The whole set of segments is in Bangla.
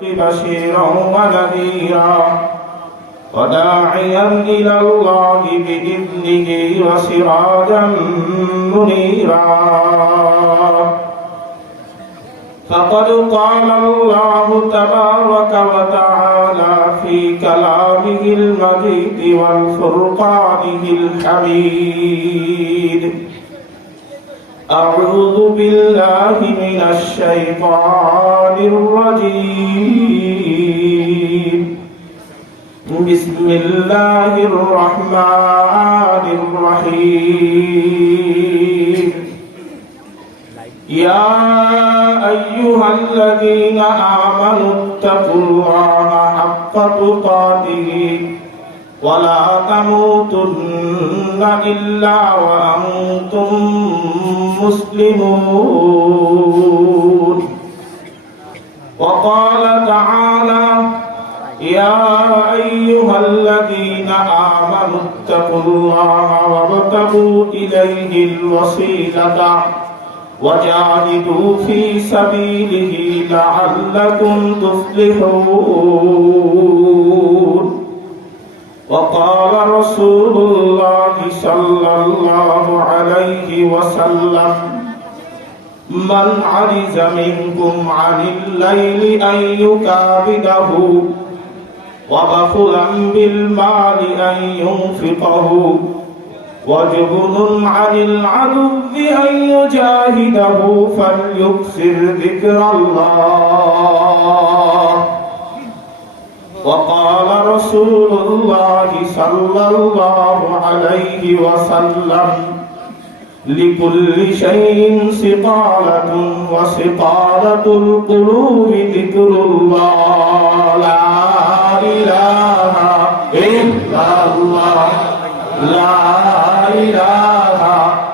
بشيرا ونذيرا وداعيا إلى الله بإذنه وسراجا منيرا فقد قال الله تبارك وتعالى في كلامه المجيد والفرقانه الحميد أعوذ بالله من الشيطان الرجيم بسم الله الرحمن الرحيم يا أيها الذين آمنوا اتقوا الله حق تقاته ولا تموتن إلا وأنتم مسلمون وقال تعالى يا أيها الذين آمنوا اتقوا الله وابتغوا إليه الوسيلة وجاهدوا في سبيله لعلكم تفلحون وقال رسول الله صلى الله عليه وسلم من عجز منكم عن الليل أن يكابده وبخلا بالمال أن ينفقه وجبن عن العدو أن يجاهده فليكثر ذكر الله وقال رسول الله صلى الله عليه وسلم لكل شيء سقالة وسقالة القلوب ذكر الله لا إله إلا الله لا إله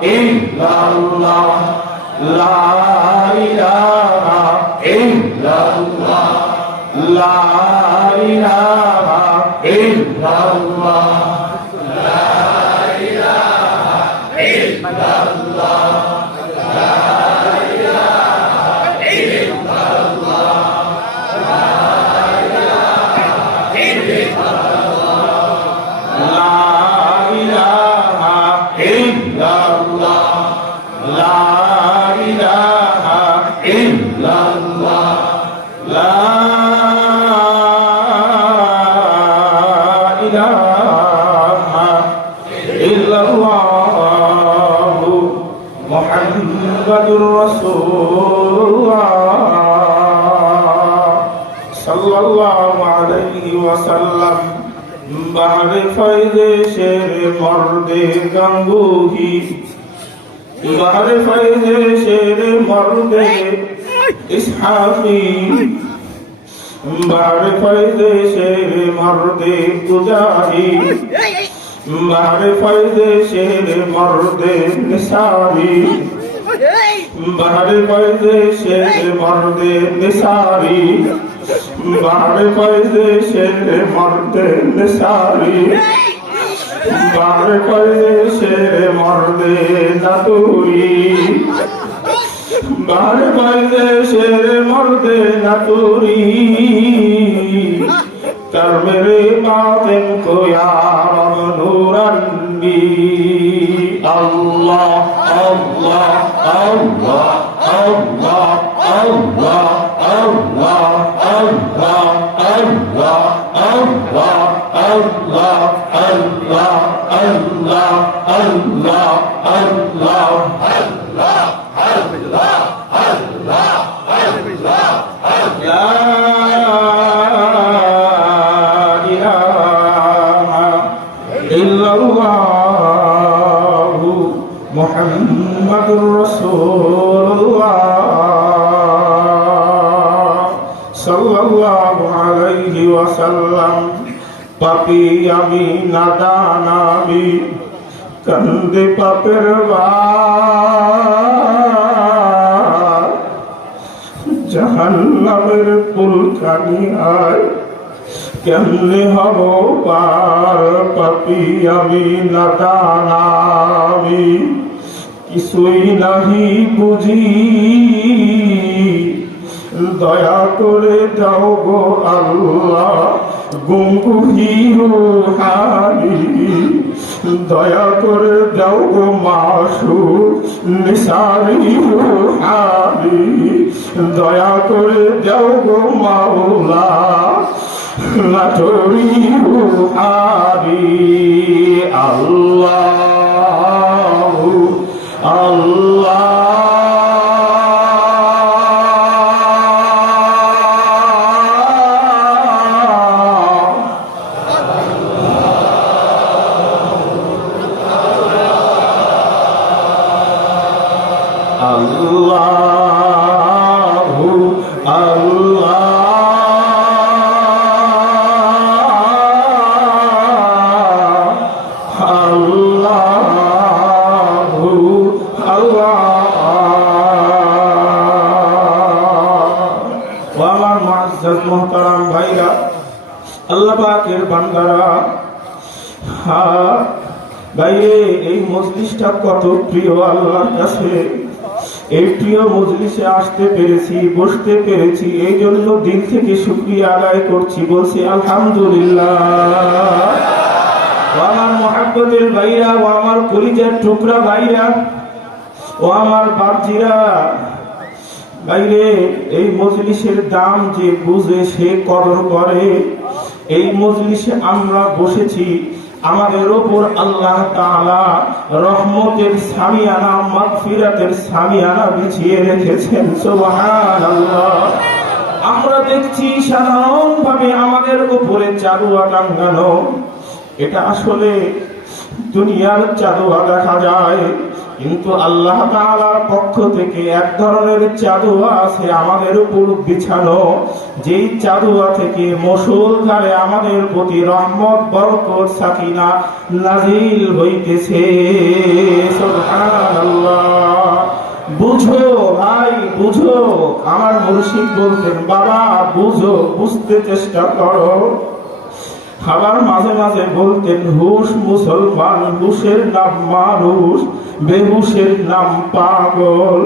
إلا الله لا إله إلا الله لا إله إلا الله لا إله إلا الله لا إله إلا الله لا إله إلا الله لا إله إلا الله لا إله إلا الله لا محمد رسول الله صلى الله عليه وسلم بحر فیض شیر مرد گنگوہی بحر فیض شیر مرد اسحاقی بحر فیض شیر مرد گجاری بحر فیض شیر مرد نثاری بحر فیض شیر مرد نثاری بحر فیض شیر مرد نثاری بحر فیض شیر مرد نتوری بحر فیض شیر مرد نتوری کر میرے باطن کو یا رب نورانی اللہ اللہ اللہ اللہ اللہ اللہ اللہ اللہ اللہ اللہ اللہ اللہ اللہ اللہ محمد رسول الله صلى الله عليه وسلم পাপী আমি নাদান আমি কান্দে পাপের ভার জাহান্নামের পুলখানি আয় কেমনে হব পার পাপী আমি নাদান আমি কিছুই নাহি বুঝি দয়া করে দাও গো আল্লাহ গুমগুহি রুহানি, দয়া করে দাও গো মাসুদ নিসারি রুহানি, দয়া করে দাও গো মাওলা নাটরি রুহানি। আল্লাহ আল্লাহ Allahu Allah Allahu Allah ও আমার মুআজ্জাজ মুহতারাম ভাইরা, আল্লাহ পাকের বান্দারা, ভাইরে এই মজলিসটা কত প্রিয় আল্লাহর কাছে। এই প্রিয় মজলিসে আসতে পেরেছি, বসতে পেরেছি, এই জন্য দিল থেকে শুকরিয়া আদায় করছি, বলছি আলহামদুলিল্লাহ। ও আমার মুহাব্বতের ভাইরা, ও আমার কলিজার টুকরা ভাইরা, ও আমার বাপজিরা, ভাইরে এই মজলিসের দাম যে বুঝে সে কদর করে। এই মজলিসে আমরা বসেছি, আমাদের উপর আল্লাহ তাআলা রহমতের সামিয়ানা, মাগফিরাতের সামিয়ানা বিছিয়ে রেখেছেন। সুবহানাল্লাহ। আমরা দেখছি সাধারণভাবে আমাদের উপরে চাদুয়া টাঙ্গানো, এটা আসলে দুনিয়ার চাদুয়া দেখা যায়, কিন্তু আল্লাহ তাআলার পক্ষ থেকে এক ধরনের চাদুয়া আছে আমাদের উপর বিছানো, যেই চাদুয়া থেকে মুষলধারে আমাদের প্রতি রহমত, বরকত, সাকিনা নাজিল হইতেছে। সুবহানাল্লাহ। বুঝো ভাই, বুঝো। আমার মুর্শিদ বলতেন, বাবা বুঝো, বুঝতে চেষ্টা করো। আবার মাঝে মাঝে বলতেন, হুশ মুসলমান, হুশের নাম মানুষ, বেহুশের নাম পাগল।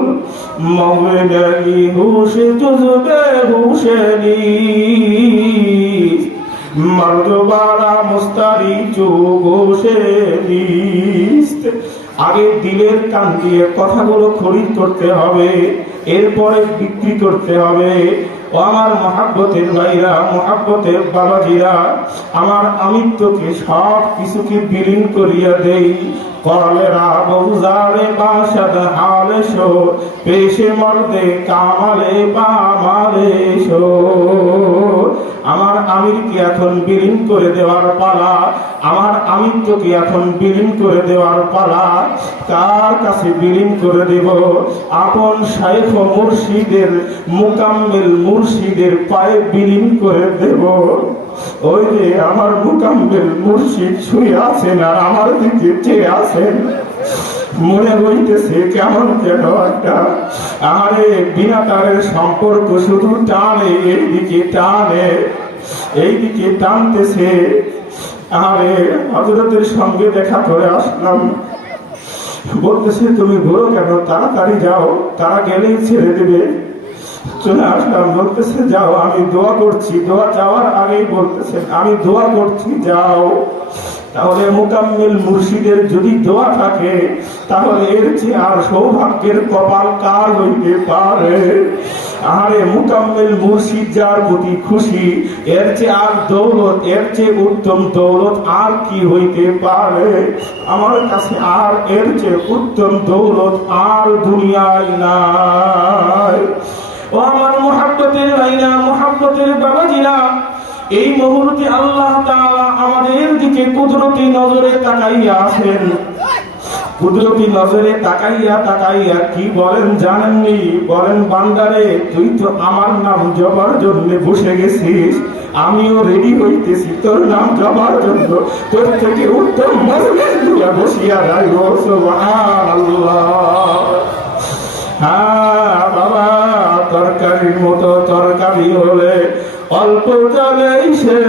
মৌলানি হুশে তুজবে হুশেনি, মর্দবারা মুস্তারি চুগোশেনি। আগে দিলের কান দিয়ে কথাগুলো খরিদ করতে হবে, এরপরে বিক্রি করতে হবে। ও আমার মহাব্বতের ভাইরা, মহাব্বতের বাবাজিরা, আমার আমিত্বকে সব কিছুকে বিলীন করিয়া দেই। কলেরা বউজারে বাসাদ হালেশো, পেশে মর্দে কামালে বামালেশো। আমার আমিরকে এখন বিলীন করে দেওয়ার পালা, আমার আমিত্বকে এখন বিলীন করে দেওয়ার পালা। কার কাছে বিলীন করে দেব? আপন শাইখ মুর্শিদের, মুকাম্মিল মুর্শিদের পায়ে বিলীন করে দেব। ওই যে আমার মুকাম্মিল মুর্শিদ শুয়ে আছেন আর আমার দিকে চেয়ে আছেন, মনে হইতেছে কেমন যেন একটা আরে বিনা তারের সম্পর্ক, শুধু টানে, এইদিকে টানে, এইদিকে টানতেছে। আরে হযরতের সঙ্গে দেখা করে আসলাম, বলতেছে তুমি ঘুরো কেন, তাড়াতাড়ি যাও, তারা গেলেই ছেড়ে দেবে। চলে আসলাম, বলতেছে যাও, আমি দোয়া করছি। দোয়া যাওয়ার আগেই বলতেছে আমি দোয়া করছি, যাও। তাহলে মুকাম্মিল মুর্শিদের যদি দোয়া থাকে, তাহলে এর চেয়ে আর সৌভাগ্যের কপাল কার হইতে পারে? আরে মুকাম্মিল মুর্শিদ যার প্রতি খুশি, এর চেয়ে আর দৌলত, এর চেয়ে উত্তম দৌলত আর কি হইতে পারে? আমার কাছে আর এর চেয়ে উত্তম দৌলত আর দুনিয়ায় নাই। ও আমার মুহাব্বতের ভাইরা, মুহাব্বতের বাবাজিরা, এই মুহূর্তে আল্লাহ তাআলা আমাদের দিকে কুদরতি নজরে তাকাইয়া আছেন। কুদরতি নজরে তাকাইয়া তাকাইয়া কি বলেন জানেননি? বলেন, বান্দারে তুই তো আমার নাম জবার জন্য বসে গেছিস, আমিও রেডি হইতেছি তোর নাম জবার জন্য, তোর থেকে উত্তম মজলিস দিয়া বসিয়া রাখব। সুবহানাল্লাহ। হ্যাঁ বাবা, তরকারির মতো তরকারি হলে অল্প জলেই সে,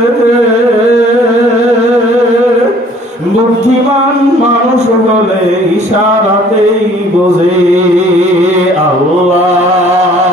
বুদ্ধিমান মানুষ বলে ইশারাতেই বোঝে। আল্লাহু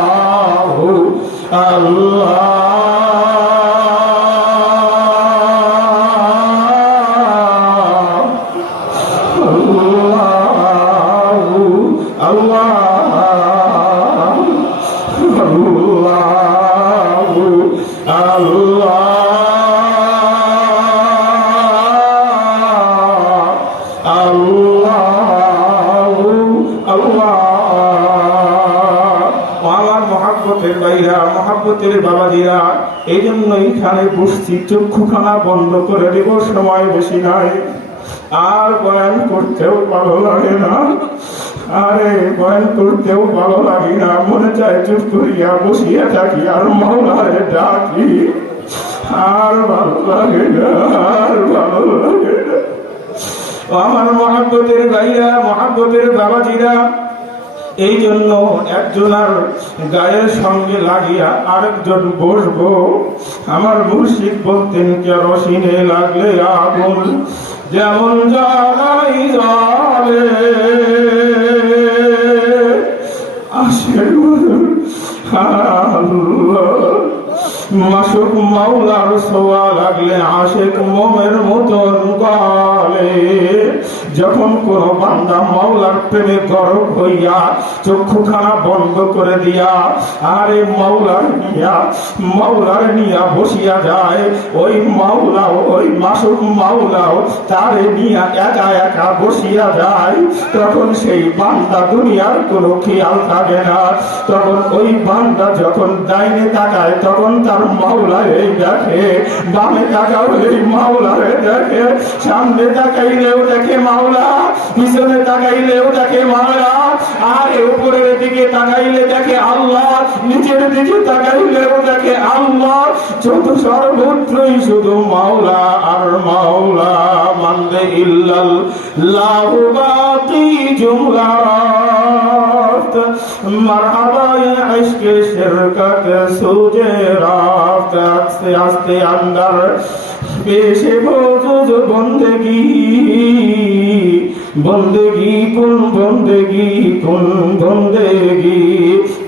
বাবাজিরা, এই জন্য এখানে বসছি, চক্ষুখানা বন্ধ করে দেব, সময় বেশি নাই। আর বয়ান করতেও ভালো লাগে না, আরে বয়ান করতেও ভালো লাগে না, মনে চায় চুপ করিয়া বসিয়া থাকি আর মাওলারে ডাকি। আর ভালো লাগে না, আর ভালো লাগে না। আমার মহাব্বতের ভাইরা, মহাব্বতের বাবাজিরা, এই জন্য একজনের গায়ের সঙ্গে লাগিয়া আরেকজন বসবো। আমার মুর্শিদ বলতেন, কেরোসিনে লাগলে আগুন যেমন জ্বালাই জ্বলে, আশেক মাসুক মাওলার ছোঁয়া লাগলে আশেক মোমের মতন গলে। যখন কোন বান্দা মাওলার প্রেমে গরম হইয়া চক্ষুখানা বন্ধ করে দিয়া আরে মাওলার নিয়া বসিয়া যায়, ওই মাওলাও, ওই মাসুক মাওলাও তারে নিয়া একা একা বসিয়া যায়, তখন সেই বান্দা দুনিয়ার কোনো খেয়াল থাকে না। তখন ওই বান্দা যখন ডাইনে তাকায় তখন তার মাওলারে দেখে, বামে তাকালেই মাওলারে দেখে, সামনে তাকাইলেও দেখে মাওলা, পিছনে তাকাইলেও দেখে মাওলা, আর উপরের দিকে তাকাইলে দেখে আল্লাহ, নিচের দিকে তাকাইলেও দেখে আল্লাহ। যত সর্বত্রই শুধু মাওলা আর মাওলা। মানদে ইল্লাল্লাহু বাকি জুমলা মারহাবা ইশকে শিরকত সুজে রাত। আস্তে আস্তে আন্দার পেশে বোঝ বন্দেগি, বন্দেগি কোন বন্দেগি, কোন বন্দেগি।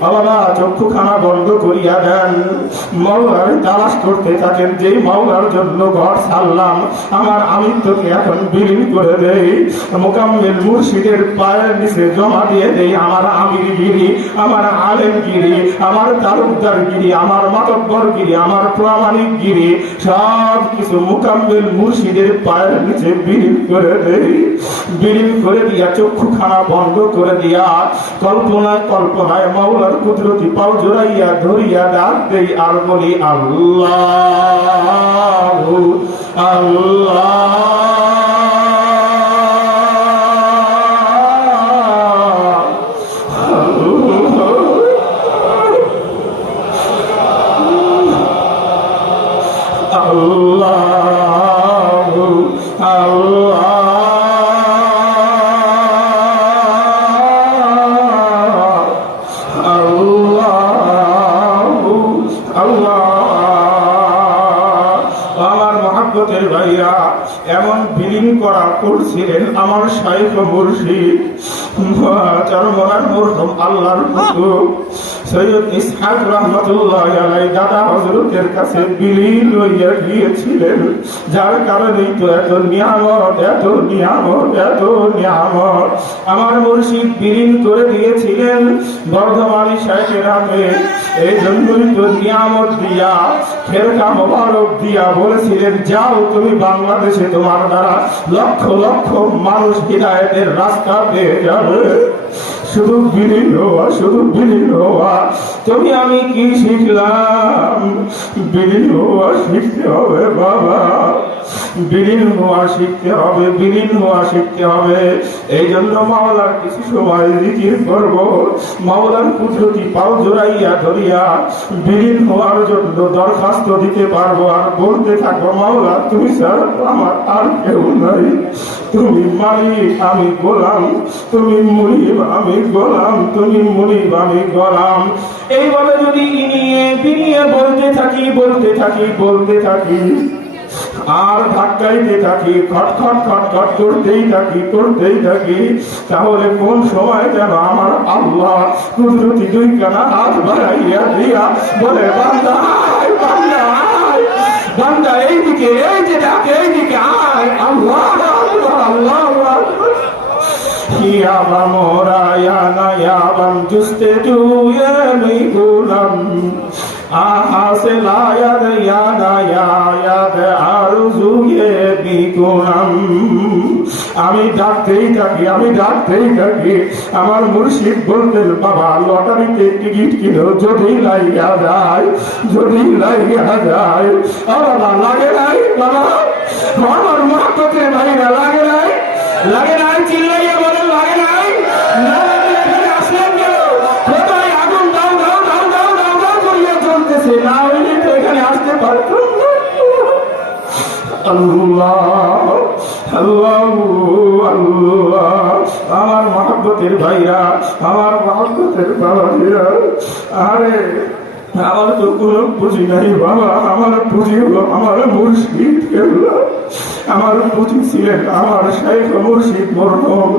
আল্লাহ চক্ষুখানা বন্ধ করিয়া দেন, মাওলার তালাশ করতে থাকেন। যে মাওলার জন্য ঘর ছাড়লাম, আমার আমিত্বকে এখন বিলীন করে দেই, মোকাম্মেল মুর্শিদের পায়ের নিচে জমা দিয়ে দেই আমার আমিরগিরি, আমার আলেমগিরি, আমার তালুকদারগিরি, আমার মাতব্বরগিরি, আমার প্রামাণিকগিরি, সব কিছু মোকাম্মেল মুর্শিদের পায়ের নিচে বিলীন করে দেই। বিলীন করে দিয়া চক্ষুখানা বন্ধ করে দিয়া কল্পনায় মাওলার কুদরতি পাও জোড়াইয়া ধরিয়া ডাক দেই আর বলি আল্লাহ আল্লাহ। এমন বিলীন করা করছিলেন আমার শাইখ মুর্শিদ চরমনার মরহুম আল্লাহর হুজুর সৈয়দ ইসহাক রাহমাতুল্লাহ আলাইহি দাদা হযরতের কাছে বিলীন হইয়া গিয়েছিলেন। যার কারণেই তো এত নিয়ামত, এত নিয়ামত, এত নিয়ামত আমার মুর্শিদ বিলীন করে দিয়েছিলেন বর্ধমানী শাইখের হাতে। এই জন্যই তো নিয়ামত দিয়া, খেরকা মোবারক দিয়া বলেছিলেন, যাও তুমি বাংলাদেশে, তোমার দ্বারা লক্ষ লক্ষ মানুষ হিদায়াতের রাস্তা পেয়ে যাবে। শুধু বিলীন হওয়া, শুধু বিলীন হওয়া। তুমি আমি কি শিখলাম? বিলীন হওয়া শিখতে হবে বাবা, বিলীন হওয়া শিখতে হবে, বিলীন হওয়া শিখতে হবে। এই জন্য মাওলার কিছু সময় জিকির করব, মাওলার কুদরতি পাও জোড়াইয়া ধরিয়া বিলীন হওয়ার জন্য দরখাস্ত দিতে পারবো আর বলতে থাকবো, মাওলা তুমি ছাড়া আমার আর কেউ নাই, তুমি মালিক আমি গোলাম, তুমি মুনিব আমি গোলাম, তুমি মুনিব আমি গোলাম। এইভাবে যদি ইনিয়ে বিনিয়ে বলতে থাকি, বলতে থাকি, বলতে থাকি, আর ধাক্কাইতে থাকি, খটখট খটখট করতেই থাকি, তাহলে কোন সময় যেন আমার আল্লাহ কুদরতি দুই কানা হাত বাড়াইয়া দিয়া বলে, বান্দা আয়, বান্দা আয়, বান্দা এইদিকে, এই যে ডাকে এইদিকে আয়। আল্লাহ আল্লাহ আল্লাহ Ya bamora ya na ya bam juste tu ye mi gulam aha se la ya na ya de arzu ye mi gulam আমি ডাকতেই থাকি আমার মুর্শিদ বলতেন, বাবা লটারিতে টিকিট কিনো, যদি লাইয়া যায় বাবা লাগে নাই, বাবা আমার মহব্বতে ভাইরা লাগে নাই চিল্লাইয়া বলেন, লাগে নাই। না লাগলে এখানে আসলেন কেন? কোথায় আগুন দাও করিয়া চলতেছে, না হইলে তো এখানে আসতে পারতাম না। আল্লাহ আল্লাহ আল্লাহ আমার মহব্বতের ভাইরা, আমার মহব্বতের বাবাজিরা, আরে আমার তো কোনো পুঁজি নাই বাবা, আমার পুঁজি হলো আমার মুর্শিদ কেবলা। আমার পুঁজি ছিলেন আমার শাইখ মুর্শিদ মরহুম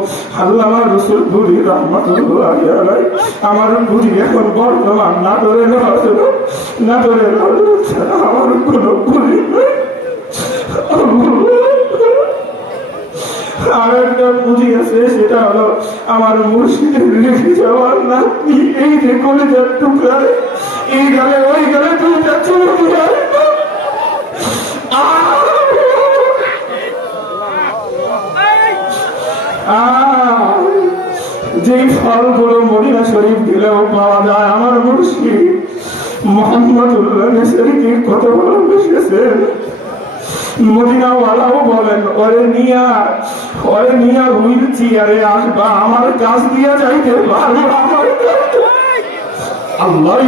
আল্লামা রসুলপুরি রহমাতুল্লাহ আলাইহি। আমার পুঁজি এখন বর্তমান নাটোরের আমার কোনো পুঁজি নাই। আর একটা পুঁজি আছে, সেটা হলো আমার মুর্শিদের রেখে যাওয়ার নাতনি, এই যে কলেজের টুকরা, এই গালে ওই গালে দুইটা চুল দিয়ে যে ফলগুলো মদিনা শরীফ দিলেও পাওয়া যায়, আমার মুর্শিদ মোহাম্মদুল্লাহ নেসেরকে কত ভালোবেসেছেন। মদিনাওয়ালাও বলেন, ওরে নিয়া হুইল চেয়ারে আসবা, আমার কাজ দিয়া যাইতে পারবো, আমার আল্লাহ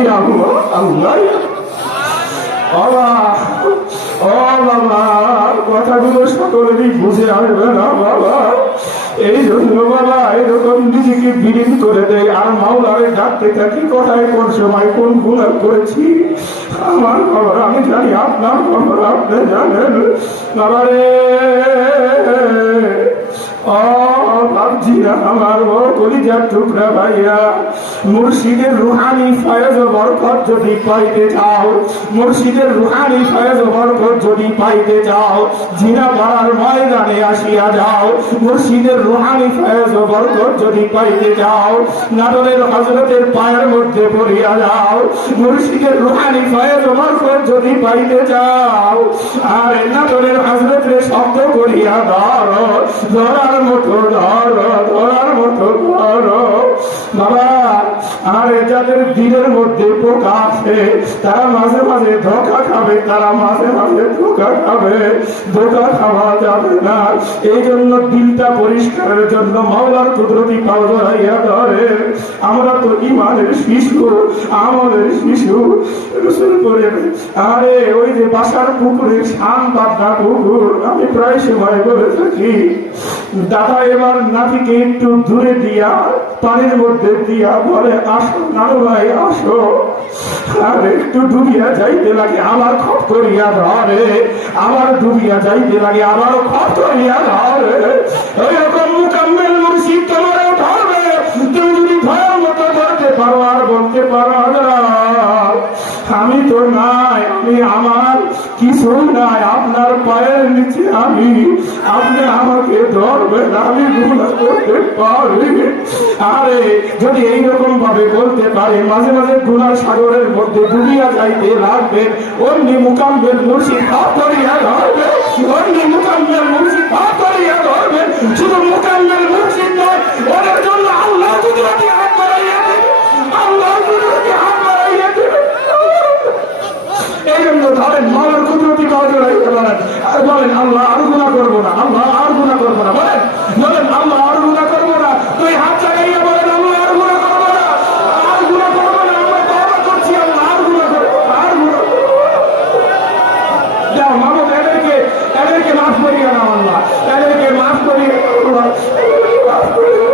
আল্লাহ কথাগুলো সকলেরই বুঝে আসবে না বাবা। এই জন্য বাবা এরকম নিজেকে বিলীন করে দেয় আর মাওলারে ডাকতে থাকি, কোথায় কোন সময় কোন গুনাহ করেছি আমার খবর আমি জানি, আপনার খবর আপনি জানেন বাবা রে। আমার ও কলিজার টুকরা ভাইয়া, মুর্শিদের রুহানি ফয়েজ বরকত যদি পাইতে চাও, মুর্শিদের রুহানি ফয়েজ বরকত যদি পাইতে চাও, জিনা পাড়ার ময়দানে আসিয়া যাও। মুর্শিদের রুহানি ফয়েজ বরকত যদি পাইতে চাও, নাটোরের হযরতের পায়ের মধ্যে পড়িয়া যাও। মুর্শিদের রুহানি ফয়েজ বরকত যদি পাইতে চাও, আর নাটোরের হযরতের শব্দ করিয়া ধরো, ধরার মতো ধরার মতো ধরো বাবা। আর যাদের দিলের মধ্যে পোকা আছে, তারা মাঝে মাঝে ধোঁকা খাবে, ধোঁকা খাওয়া যাবে না। এই জন্য দিলটা পরিষ্কারের জন্য মাওলার কুদরতি পাও ধরাইয়া ধরে। আমরা তো ইমানের শিশু, আমলের শিশু রসুল করে। আরে ওই যে বাসার পুকুরের শান বাদা পুকুর, আমি প্রায় সময় বলে থাকি, দাদা এবার নাতিকে একটু দূরে দিয়া পানির মধ্যে দিয়া বলে, আসো নানু ভাই আসো। আর একটু ডুবিয়া যাইতে লাগে, আবার খপ করিয়া ধরে, আবার ডুবিয়া যাইতে লাগে, আবার খপ করিয়া ধরে। ওইরকম মুকাম্মেল মুর্শিদ তোমারও ধরবে, তুমি যদি ধরার মতো ধরতে পারো আর বলতে পারো আমি তো নাই, আমি আমার কিছু নাই, আপনার পায়ের নিচে আমি, আপনি আমাকে ধরবেন, আমি গুনাহ করতে পারি। আরে যদি এইরকম ভাবে বলতে পারে, মাঝে মাঝে গুনার সাগরের মধ্যে ডুবিয়া যাইতে লাগবেন, অমনি মুকাম্মেল মুর্শিদ হাত ধরিয়া ধরবে, অমনি মুকাম্মেল মুর্শিদ হাত ধরিয়া ধরবেন। শুধু মুকাম্মেল মুর্শিদ নয়, ওদের জন্য আল্লাহ কুদরতি হাত বাড়াইয়া দেবে, আল্লাহ কুদরতি হাত বাড়াইয়া দেবে। এই জন্য ধরেন মাওলার কুদরতি কাজ রাখতে পারেন, আর বলেন আল্লাহ আর গুনাহ করবো না, আল্লাহ আর গুনাহ করবো না, বলেন আল্লাহ আর গুনাহ করবো না। তুই হাত চালাইয়া বলেন আল্লাহ আর গুনাহ করবো না, আর গুনাহ করবো না, আমরা তওবা করছি, আল্লাহ আর গুনাহ করবো, আর গুনাহ করবো। যাও মামুদ, এদেরকে মাফ করিয়া না, আল্লাহ এদেরকে মাফ করিয়া, মাফ করিয়া